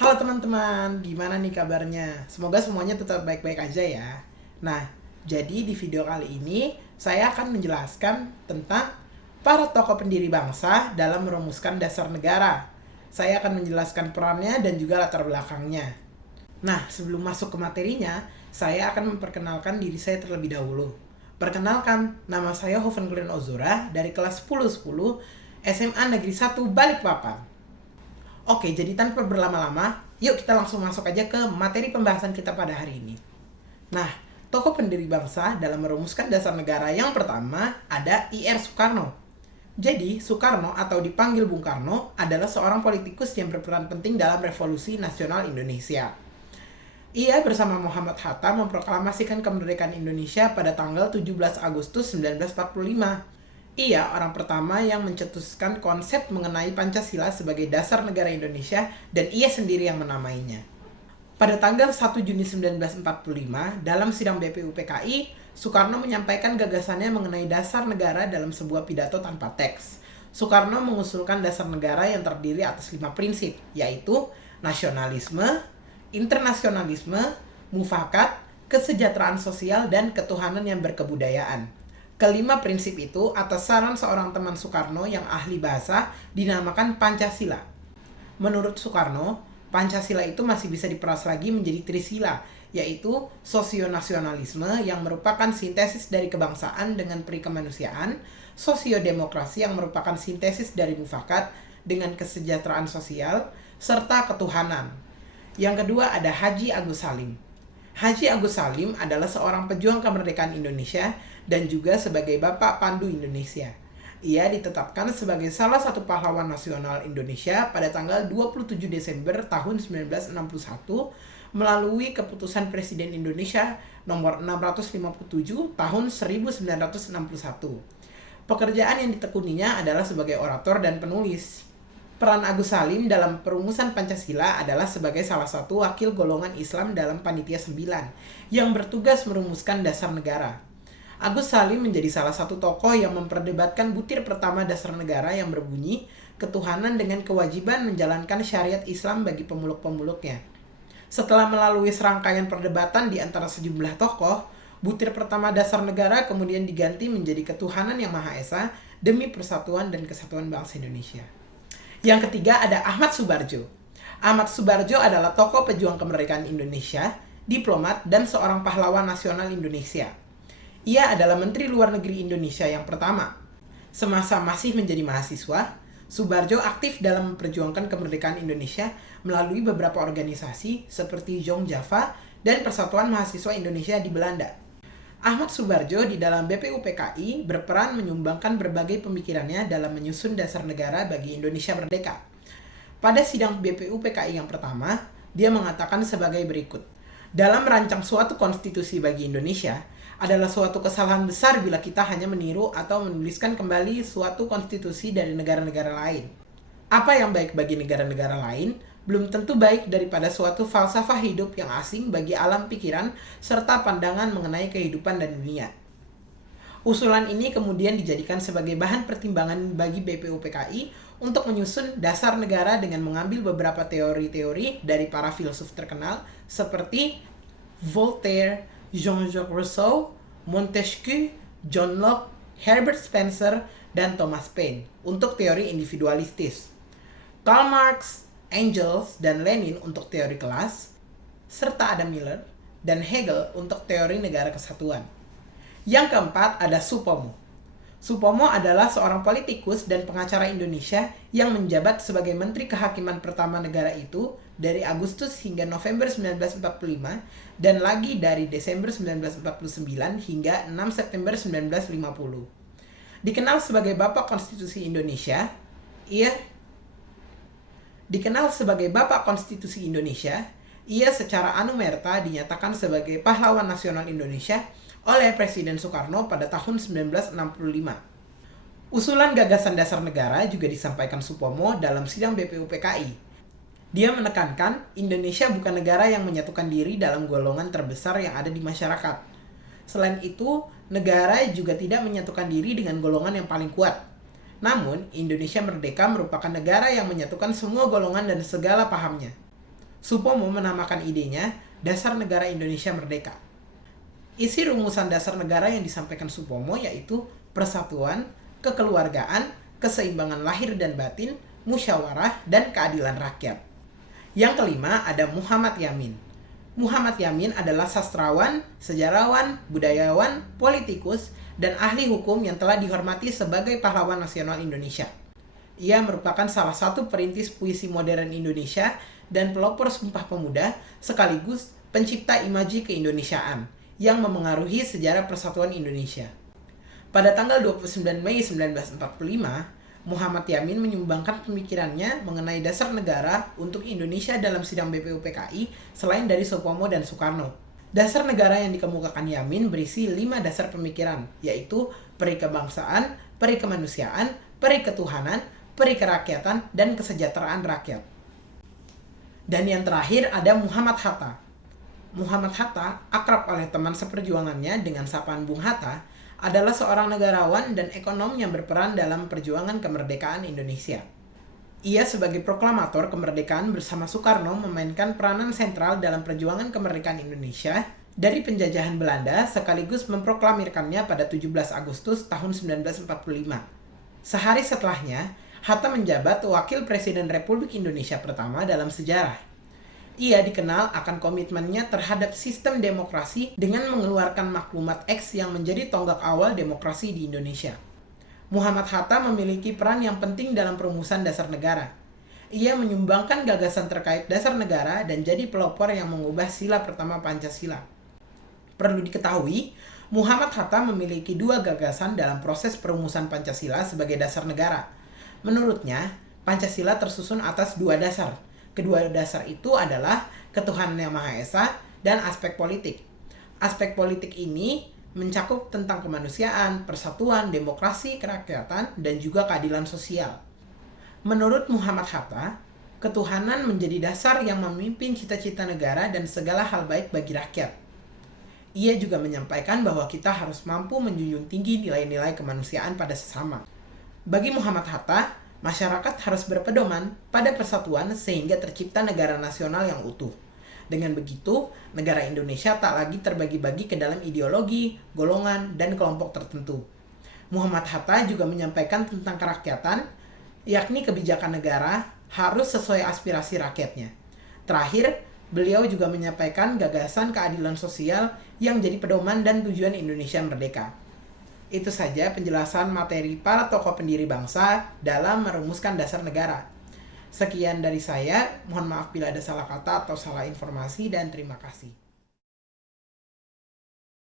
Halo teman-teman, gimana nih kabarnya? Semoga semuanya tetap baik-baik aja ya. Nah, jadi di video kali ini saya akan menjelaskan tentang para tokoh pendiri bangsa dalam merumuskan dasar negara. Saya akan menjelaskan perannya dan juga latar belakangnya. Nah, sebelum masuk ke materinya, saya akan memperkenalkan diri saya terlebih dahulu. Perkenalkan, nama saya Hoven Glenn Ozura dari kelas 1010 SMA Negeri 1 Balikpapan. Oke, jadi tanpa berlama-lama, yuk kita langsung masuk aja ke materi pembahasan kita pada hari ini. Nah, tokoh pendiri bangsa dalam merumuskan dasar negara yang pertama ada I.R. Soekarno. Jadi, Soekarno atau dipanggil Bung Karno adalah seorang politikus yang berperan penting dalam revolusi nasional Indonesia. Ia bersama Muhammad Hatta memproklamasikan kemerdekaan Indonesia pada tanggal 17 Agustus 1945. Ia orang pertama yang mencetuskan konsep mengenai Pancasila sebagai dasar negara Indonesia dan ia sendiri yang menamainya. Pada tanggal 1 Juni 1945, dalam sidang BPUPKI, Soekarno menyampaikan gagasannya mengenai dasar negara dalam sebuah pidato tanpa teks. Soekarno mengusulkan dasar negara yang terdiri atas 5 prinsip, yaitu nasionalisme, internasionalisme, mufakat, kesejahteraan sosial, dan ketuhanan yang berkebudayaan. Kelima prinsip itu atas saran seorang teman Soekarno yang ahli bahasa dinamakan Pancasila. Menurut Soekarno, Pancasila itu masih bisa diperas lagi menjadi Trisila, yaitu sosionasionalisme yang merupakan sintesis dari kebangsaan dengan perikemanusiaan, sosiodemokrasi yang merupakan sintesis dari mufakat dengan kesejahteraan sosial, serta ketuhanan. Yang kedua ada Haji Agus Salim. Haji Agus Salim adalah seorang pejuang kemerdekaan Indonesia dan juga sebagai Bapak Pandu Indonesia. Ia ditetapkan sebagai salah satu pahlawan nasional Indonesia pada tanggal 27 Desember tahun 1961 melalui keputusan Presiden Indonesia nomor 657 tahun 1961. Pekerjaan yang ditekuninya adalah sebagai orator dan penulis. Peran Agus Salim dalam perumusan Pancasila adalah sebagai salah satu wakil golongan Islam dalam Panitia 9 yang bertugas merumuskan dasar negara. Agus Salim menjadi salah satu tokoh yang memperdebatkan butir pertama dasar negara yang berbunyi ketuhanan dengan kewajiban menjalankan syariat Islam bagi pemuluk-pemuluknya. Setelah melalui serangkaian perdebatan di antara sejumlah tokoh, butir pertama dasar negara kemudian diganti menjadi ketuhanan yang Maha Esa demi persatuan dan kesatuan bangsa Indonesia. Yang ketiga ada Ahmad Subarjo. Ahmad Subarjo adalah tokoh pejuang kemerdekaan Indonesia, diplomat, dan seorang pahlawan nasional Indonesia. Ia adalah Menteri Luar Negeri Indonesia yang pertama. Semasa masih menjadi mahasiswa, Subarjo aktif dalam memperjuangkan kemerdekaan Indonesia melalui beberapa organisasi seperti Jong Java dan Persatuan Mahasiswa Indonesia di Belanda. Ahmad Subarjo di dalam BPUPKI berperan menyumbangkan berbagai pemikirannya dalam menyusun dasar negara bagi Indonesia merdeka. Pada sidang BPUPKI yang pertama, dia mengatakan sebagai berikut. Dalam merancang suatu konstitusi bagi Indonesia, adalah suatu kesalahan besar bila kita hanya meniru atau menuliskan kembali suatu konstitusi dari negara-negara lain. Apa yang baik bagi negara-negara lain belum tentu baik daripada suatu falsafah hidup yang asing bagi alam pikiran serta pandangan mengenai kehidupan dan dunia. Usulan ini kemudian dijadikan sebagai bahan pertimbangan bagi BPUPKI untuk menyusun dasar negara dengan mengambil beberapa teori-teori dari para filsuf terkenal seperti Voltaire, Jean-Jacques Rousseau, Montesquieu, John Locke, Herbert Spencer, dan Thomas Paine untuk teori individualistis. Karl Marx, Engels, dan Lenin untuk teori kelas, serta Adam Miller dan Hegel untuk teori negara kesatuan. Yang keempat ada Supomo. Supomo adalah seorang politikus dan pengacara Indonesia yang menjabat sebagai Menteri Kehakiman pertama negara itu dari Agustus hingga November 1945 dan lagi dari Desember 1949 hingga 6 September 1950. Dikenal sebagai Bapak Konstitusi Indonesia, ia secara anumerta dinyatakan sebagai pahlawan nasional Indonesia oleh Presiden Soekarno pada tahun 1965. Usulan gagasan dasar negara juga disampaikan Supomo dalam sidang BPUPKI. Dia menekankan Indonesia bukan negara yang menyatukan diri dalam golongan terbesar yang ada di masyarakat. Selain itu, negara juga tidak menyatukan diri dengan golongan yang paling kuat. Namun, Indonesia merdeka merupakan negara yang menyatukan semua golongan dan segala pahamnya. Supomo menamakan idenya Dasar Negara Indonesia Merdeka. Isi rumusan dasar negara yang disampaikan Supomo yaitu persatuan, kekeluargaan, keseimbangan lahir dan batin, musyawarah, dan keadilan rakyat. Yang kelima ada Muhammad Yamin. Muhammad Yamin adalah sastrawan, sejarawan, budayawan, politikus, dan ahli hukum yang telah dihormati sebagai pahlawan nasional Indonesia. Ia merupakan salah satu perintis puisi modern Indonesia dan pelopor Sumpah Pemuda sekaligus pencipta imaji keindonesiaan yang memengaruhi sejarah persatuan Indonesia. Pada tanggal 29 Mei 1945, Muhammad Yamin menyumbangkan pemikirannya mengenai dasar negara untuk Indonesia dalam sidang BPUPKI selain dari Supomo dan Soekarno. Dasar negara yang dikemukakan Yamin berisi 5 dasar pemikiran, yaitu peri kebangsaan, peri kemanusiaan, peri ketuhanan, peri kerakyatan, dan kesejahteraan rakyat. Dan yang terakhir ada Muhammad Hatta. Muhammad Hatta, akrab oleh teman seperjuangannya dengan sapaan Bung Hatta, adalah seorang negarawan dan ekonom yang berperan dalam perjuangan kemerdekaan Indonesia. Ia sebagai proklamator kemerdekaan bersama Soekarno memainkan peranan sentral dalam perjuangan kemerdekaan Indonesia dari penjajahan Belanda sekaligus memproklamirkannya pada 17 Agustus tahun 1945. Sehari setelahnya, Hatta menjabat Wakil Presiden Republik Indonesia pertama dalam sejarah. Ia dikenal akan komitmennya terhadap sistem demokrasi dengan mengeluarkan maklumat X yang menjadi tonggak awal demokrasi di Indonesia. Muhammad Hatta memiliki peran yang penting dalam perumusan dasar negara. Ia menyumbangkan gagasan terkait dasar negara dan jadi pelopor yang mengubah sila pertama Pancasila. Perlu diketahui, Muhammad Hatta memiliki 2 gagasan dalam proses perumusan Pancasila sebagai dasar negara. Menurutnya, Pancasila tersusun atas 2 dasar. Kedua dasar itu adalah ketuhanan yang Maha Esa dan aspek politik. Aspek politik ini mencakup tentang kemanusiaan, persatuan, demokrasi, kerakyatan, dan juga keadilan sosial. Menurut Muhammad Hatta, ketuhanan menjadi dasar yang memimpin cita-cita negara dan segala hal baik bagi rakyat. Ia juga menyampaikan bahwa kita harus mampu menjunjung tinggi nilai-nilai kemanusiaan pada sesama. Bagi Muhammad Hatta, masyarakat harus berpedoman pada persatuan sehingga tercipta negara nasional yang utuh. Dengan begitu, negara Indonesia tak lagi terbagi-bagi ke dalam ideologi, golongan, dan kelompok tertentu. Muhammad Hatta juga menyampaikan tentang kerakyatan, yakni kebijakan negara harus sesuai aspirasi rakyatnya. Terakhir, beliau juga menyampaikan gagasan keadilan sosial yang jadi pedoman dan tujuan Indonesia merdeka. Itu saja penjelasan materi para tokoh pendiri bangsa dalam merumuskan dasar negara. Sekian dari saya, mohon maaf bila ada salah kata atau salah informasi dan terima kasih.